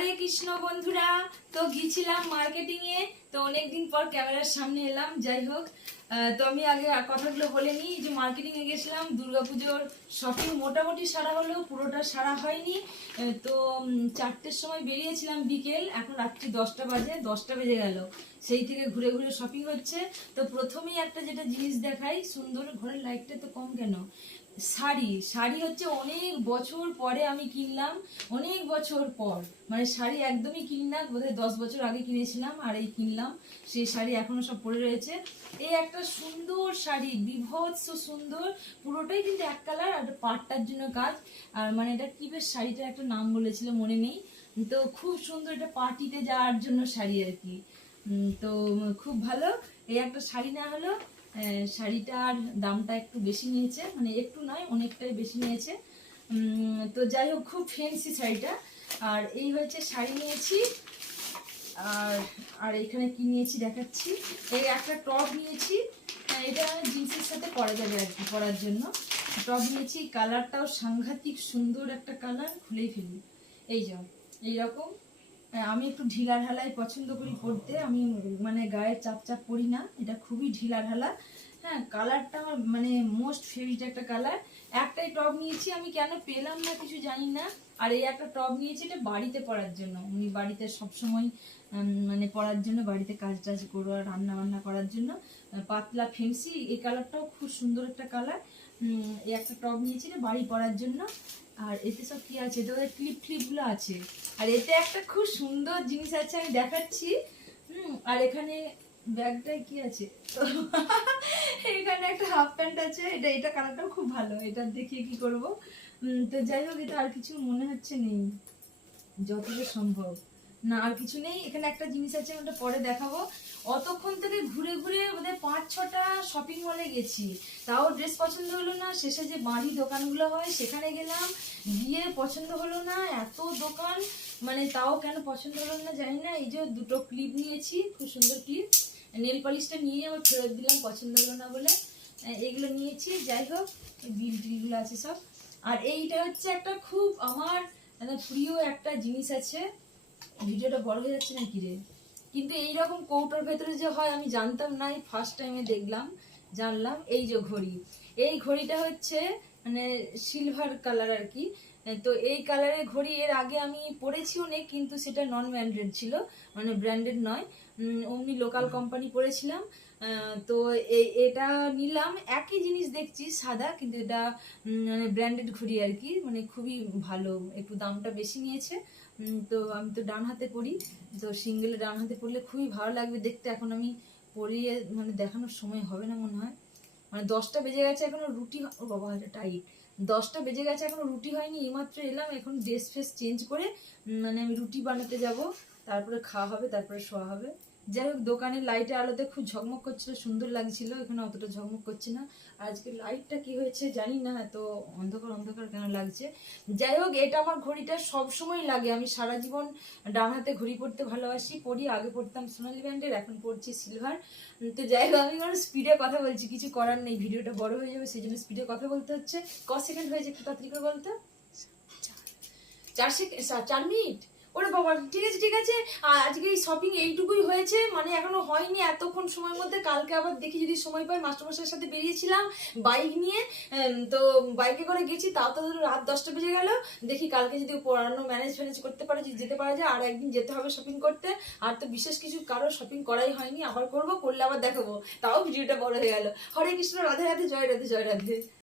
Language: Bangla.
হরে কৃষ্ণ বন্ধুরা। তো গিয়েছিলাম মার্কেটিং এ, তো অনেকদিন পর ক্যামেরার সামনে এলাম। যাই হোক, তো আমি আগে কথাগুলো বলে নিই যে মার্কেটিং এ গেছিলাম। দুর্গাপুজোর শপিং মোটামুটি সারা হলো, পুরোটা সারা হয়নি। তো 4টের সময় বেরিয়েছিলাম বিকেল, এখন রাত্রি 10টা বাজে, 10টা বেজে গেল। সেই থেকে ঘুরে ঘুরে শপিং হচ্ছে। তো প্রথমেই একটা যেটা জিনিস দেখাই, সুন্দর, ঘরের লাইটটা তো কম কেন, শাড়ি। শাড়ি হচ্ছে অনেক বছর পরে আমি কিনলাম, অনেক বছর পর। মানে শাড়ি একদমই কিনি না, বোধহয় 10 বছর আগে কিনেছিলাম, আর এই কিনলাম। সেই শাড়ি এখনো সব পরে রয়েছে। এই একটা সুন্দর শাড়ি, বিভৎস সুন্দর, পুরোটাই কিন্তু এক কালার, আর পাটটার জন্য কাজ। আর মানে এটা কি বেশ, শাড়িটার একটা নাম বলেছিল মনে নেই। তো খুব সুন্দর, এটা পার্টিতে যাওয়ার জন্য শাড়ি আর কি। তো খুব ভালো। এই একটা শাড়ি না হলো, শাড়িটার দামটা একটু বেশি নিয়েছে, মানে একটু নয়, অনেকটাই বেশি নিয়েছে। তো যাই হোক, খুব ফ্যান্সি শাড়িটা। আর এই হচ্ছে শাড়ি নিয়েছি। আর আর এখানে কি নিয়েছি দেখাচ্ছি। এই একটা টপ নিয়েছি, এটা জিন্সের সাথে পরা যাবে আর কি, পরার জন্য টপ নিয়েছি। কালারটাও সাংঘাতিক সুন্দর একটা কালার, খুলেই ফেলি। এই যে এইরকম। আমি একটু ঢিলা ঢালাই পছন্দ করি পরতে, আমি মানে গায়ে চাপ চাপ পরি না, এটা খুবই ঢিলা ঢালা। হ্যাঁ, কালারটা আমার মানে মোস্ট ফেভারিট একটা কালার। একটাই টপ নিয়েছি, আমি কেন পেলাম না কিছু জানি না। আর এই একটা টপ নিয়েছি, এটা বাড়িতে পরার জন্য, উনি বাড়িতে সবসময় মানে পরার জন্য, বাড়িতে কাজ টাজ করো আর রান্না বান্না করার জন্য। পাতলা ফেন্সি, এই কালারটাও খুব সুন্দর একটা কালার। এই একটা টপ নিয়েছি, এটা বাড়ি পরার জন্য। আর এতে সব কি আছে, এটা ক্লিপ ক্লিপ গুলো আছে। আর এতে একটা খুব সুন্দর জিনিস আছে, আমি দেখাচ্ছি। আর এখানে ব্যাগটায় কি আছে, এখানে একটা হাফ প্যান্ট আছে, এটা কালারটাও খুব ভালো, এটা দেখিয়ে কি করব। তো যাই হোক, এটা আর কিছু মনে হচ্ছে নেই যতটা সম্ভব। না, আর কিছু নেই। এখানে একটা জিনিস আছে, ওটা পরে দেখাবো। অতক্ষণ থেকে ঘুরে ঘুরে বোধহয় 5-6টা শপিং মলে গেছি, তাও ড্রেস পছন্দ হলো না। শেষে যে বাড়ি দোকানগুলো হয় সেখানে গেলাম, গিয়ে পছন্দ হলো না, এত দোকান, মানে তাও কেন পছন্দ হলো না জানি না। এই যে দুটো ক্লিপ নিয়েছি, খুব সুন্দর ক্লিপ। নেল পলিশটা নিয়ে আবার ফেরত দিলাম, পছন্দ হলো না বলে। এগুলো নিয়েছি। যাই হোক, বিল টিলগুলো আছে সব। আর এইটা হচ্ছে একটা খুব আমার প্রিয় একটা জিনিস আছে। ভিডিওটা বড় হয়ে যাচ্ছে না কি রে? কিন্তু এইরকম কৌটোর ভেতরে যে হয় আমি জানতাম না, এই ফার্স্ট টাইমে দেখলাম, জানলাম। এই যে ঘড়ি, এই ঘড়িটা হচ্ছে মানে সিলভার কালার আর কি। তো এই কালারের ঘড়ি এর আগে আমি পরেছি অনেক, কিন্তু সেটা নন ব্র্যান্ডেড ছিল, মানে ব্র্যান্ডেড নয়, অমনি লোকাল কোম্পানি পরেছিলাম। তো এটা নিলাম, একই জিনিস দেখছি সাদা, কিন্তু এটা মানে ব্র্যান্ডেড ঘড়ি আর কি, মানে খুবই ভালো। একটু দামটা বেশি নিয়েছে। তো আমি তো ডান হাতে পরি, তো সিঙ্গেলে ডান হাতে পরলে খুবই ভালো লাগবে দেখতে। এখন আমি পরিয়ে মানে দেখানোর সময় হবে না মনে হয়। মানে 10টা বেজে গেছে, এখনো রুটি, ও বাবা এটা টাইট। 10টা বেজে গেছে, এখনো রুটি হয়নি, এইমাত্র এলাম। এখন ড্রেস ফ্রেস চেঞ্জ করে মানে আমি রুটি বানাতে যাব, তারপরে খাওয়া হবে, তারপরে শোয়া হবে। যাই হোক, দোকানের লাইটের আলোতে খুব ঝকমক করছিল, সুন্দর লাগছিল। এখানে অতটা ঝকমক করছে না। আজকে লাইটটা কি হয়েছে জানি না, এত অন্ধকার অন্ধকার কেন লাগছে। যাই হোক, এটা আমার ঘড়িটা সব সময় লাগে। আমি সারা জীবন ডান হাতে ঘড়ি পরতে ভালোবাসি, পরি। আগে পরতাম সোনালি ব্র্যান্ডের, এখন পরছি সিলভার। তো যাই হোক, আমি কোনো স্পিডে কথা বলছি, কিছু করার নেই, ভিডিওটা বড় হয়ে যাবে, সেই জন্য স্পিডে কথা বলতে হচ্ছে। ক সেকেন্ড হয়েছে একটু তাড়াতাড়ি করে বলতো। 4 সেকেন্ড, 4 মিনিট। ওরে বাবা, ঠিক আছে ঠিক আছে। আজকে এই শপিং এইটুকুই হয়েছে, মানে এখনো হয়নি এতক্ষণ সময়ের মধ্যে। কালকে আবার দেখি যদি সময় পাই, মাস্টারমশাইয়ের সাথে বেরিয়েছিলাম বাইক নিয়ে। তো বাইকে করে গেছি, তাও তো রাত 10টা বেজে গেল। দেখি কালকে যদি পড়ানো ম্যানেজ ফ্যানেজ করতে পারে, যদি যেতে পারা যায়, আর একদিন যেতে হবে শপিং করতে। আর তো বিশেষ কিছু কারো শপিং করাই হয়নি, আবার করবো, করলে আবার দেখাবো। তাও ভিডিওটা বড় হয়ে গেল। হরে কৃষ্ণ, রাধে রাধে, জয় রাধে, জয় রাধে।